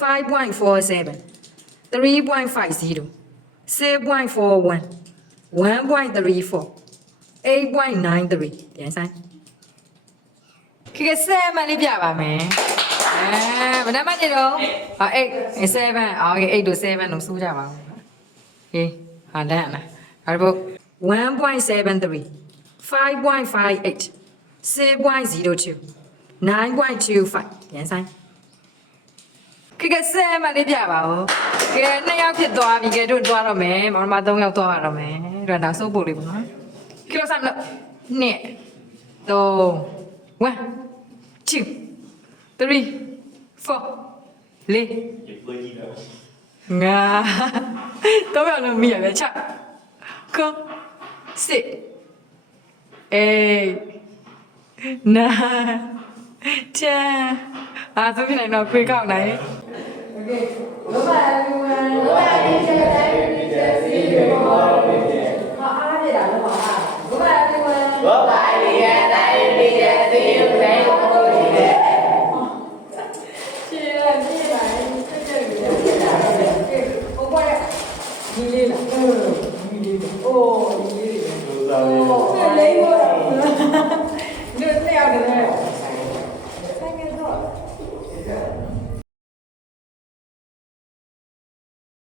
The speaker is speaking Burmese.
5.47 3.50 6.41 1.34 8.93ပြန်ဆိုင်ခေတ်ဆက်မှလေးပြပါမယ်ဘယ်နှမှတ်နေတော့8 7အော်8တို့7တို့စိုးကြပါဦးဟေးဟာလန့်လားအဲ့ဒါ1.73 5.58 6.02 9.25ပြန်ဆိုင်ခေတ်ဆက်မှလေးပြပါဦးကဲ2ယောက်ဖြစ်သွားပြီကဲတို့သွားတော့မယ်မမ3ယောက်သွားရတော့မယ်ဒါနောက်ဆုံးပို့လေးပေါ့နော်ခေတ်ဆက်လို့2 3 1 2 3 4 4 ngà tao bảo là mỉa bé chậm không xị ê na cha số cái này nó quy cạo này Oh